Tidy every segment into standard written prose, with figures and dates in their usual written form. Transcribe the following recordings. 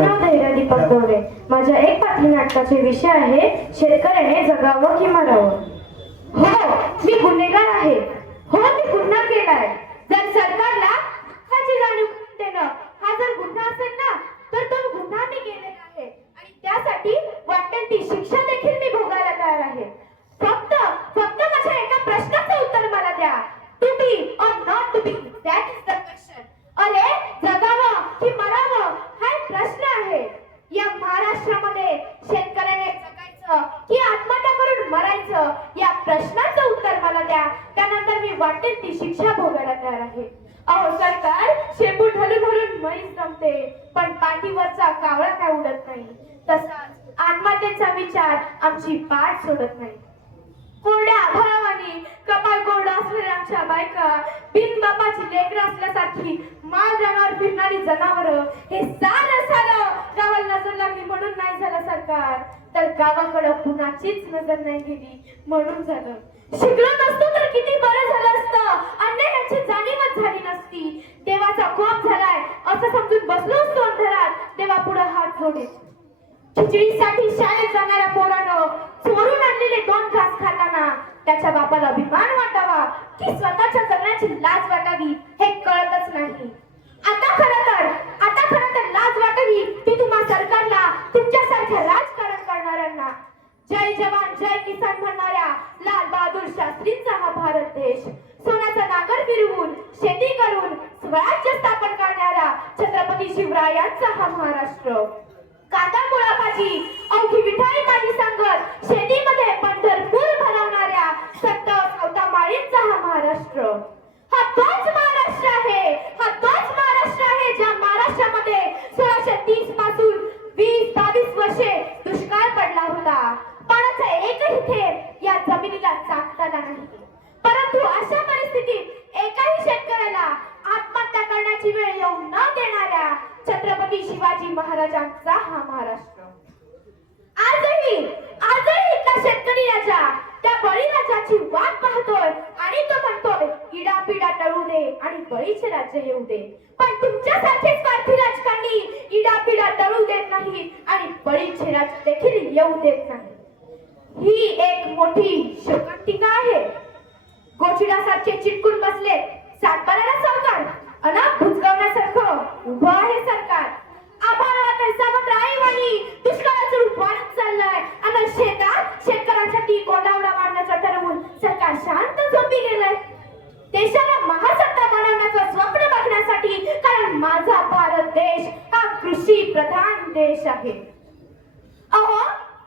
नाव धैर्य दीपक गवळे. माझ्या एक पात्री नाटकाचे विषय आहे शेतकऱ्याने जगावं की मरावं. हो, मी गुन्हेगार आहे. हो, मी गुन्हा केलाय. जर सरकारला हक्काची जाणीव देणं हा जर गुन्हा असेल ना, तर तो गुन्हा मी केलेला आहे आणि त्यासाठी वाटेल ती शिक्षा देखील मी भोगायला तयार आहे. फक्त फक्त माझ्या एका प्रश्नाचं उत्तर मला द्या. To be or not to be, that is the question. अरे, जगावं की मरावं हा एक प्रश्न आहे. या महाराष्ट्रामध्ये शेतकऱ्याने जगायचं की आत्महत्या करून मरायचं, या प्रश्नाचं उत्तर मला द्या. त्यानंतर मी वाटेल ती शिक्षा भोगायला तयार आहे. अहो सरकार, शेपूट हलून हलून म्हैस जमते, पण पाठीवरचा कावळा काय उडत नाही. तसाच आत्महत्येचा विचार आमची पाठ सोडत नाही. कोरड्या आभाळावानी कपाळ कोरडा असलेल्या आमच्या बायका, बिन बापाची लेकरं असल्यासारखी माल जनावर फिरणारी जनावरं, हे सारं सारं गावाला नजर लागली म्हणून नाही झालं सरकार, तर गावाकडं कुणाचीच नजर नाही गेली म्हणून झालं. शिकलो नसतो तर किती बरं झालं असतं. अन्यायाची जाणीवच झाली नसती. देवाचा कोप झालाय असं समजून बसलो असतो अंधारात, देवा पुढे हात जोडे. खिचडीसाठी शाळेत जाणाऱ्या पोरानं चोरून आणलेले 2 घास खाताना त्याच्या बापाला अभिमान वाटावा की स्वतःच्या जगण्याची लाज वाटावी हे कळतच नाही. आता खरं तर लाज वाटावी ती तुम्हा सरकारला, तुमच्यासारख्या राजकारण करणाऱ्यांना. जय जवान जय किसान म्हणणाऱ्या लाल बहादूर शास्त्रींचा हा भारत देश, सोन्याचा नांगर फिरवून शेती करून स्वराज्य स्थापन करणाऱ्या छत्रपती शिवरायांचा हा महाराष्ट्र. कांदा मुळा भाजी अवघी विठाई माझी सांगत शेतीमध्ये पंढरपूर भरवणाऱ्या संत सावता माळींचा हा महाराष्ट्र. हा तोच महाराष्ट्र आहे, हा तोच महाराष्ट्र आहे ज्या महाराष्ट्रामध्ये 1630 पासून 20-22 वर्षे दुष्काळ पडला होता. पाण्याचा एकही थेंब या जमिनीला चाकताना नाही. परंतु अशा परिस्थितीत एकाही शेतकऱ्याला आत्महत्या करण्याची वेळ येऊ न देणाऱ्या छत्रपती शिवाजी महाराजांचा हा महाराष्ट्र. आजही इथला शेतकरी राजा त्या बळीराजाची वाट पाहतोय आणि तो म्हणतोय इडापिडा टळू दे आणि बळीचे राज्य येऊ दे. पण तुमच्यासारखेच स्वार्थी राजकारणी इडापिडा टळू देत नाही आणि बळीचे राज्य देखील येऊ देत नाही. ही एक मोठी शोकांतिका आहे. गोचिडासारखे चिटकून बसले सातबाराला सरकार, अना भुजगवण्यासारखं उभं आहे सरकार. आभाळात सावत्र आईवाणी दुष्काळाचं रूप वाढत चाललंय आणि शेतात शेतकऱ्यांसाठी कोंडावडा मारण्याचं ठरवून सरकार शांत झोपी गेलंय. देशाला महासत्ता बनवण्याचं स्वप्न बघण्यासाठी, कारण माझा भारत देश हा कृषी प्रधान देश आहे. अहो,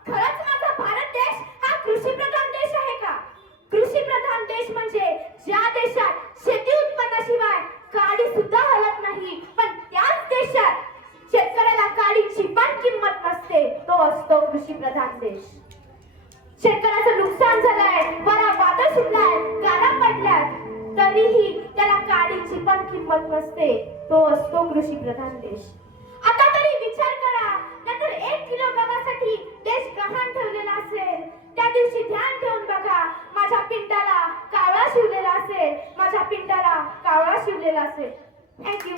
खरंच माझा भारत देश हा कृषी प्रधान देश आहे का? कृषी प्रधान देश म्हणजे ज्या देशात शेती उत्पन्नाशिवाय काडी सुद्धा हलत नाही, पण त्याच देशात शेतकऱ्याला काडीची पण किंमत नसते, तो असतो कृषी प्रधान देश. शेतकऱ्याचं नुकसान झालंय, वादळ सुटलाय, गारा पडल्यात, तरीही त्याला काडीची पण किंमत नसते, तो असतो कृषी प्रधान देश. आता तरी विचार करा, नाहीतर 1 किलो गव्हासाठी देश गहाण ठेवलेला असेल. त्या दिवशी ध्यान ठेवून बघा, माझ्या पिंटाला कावळा शिवलेला असेल, माझ्या पिंटाला कावळा शिवलेला असेल. थँक्यू.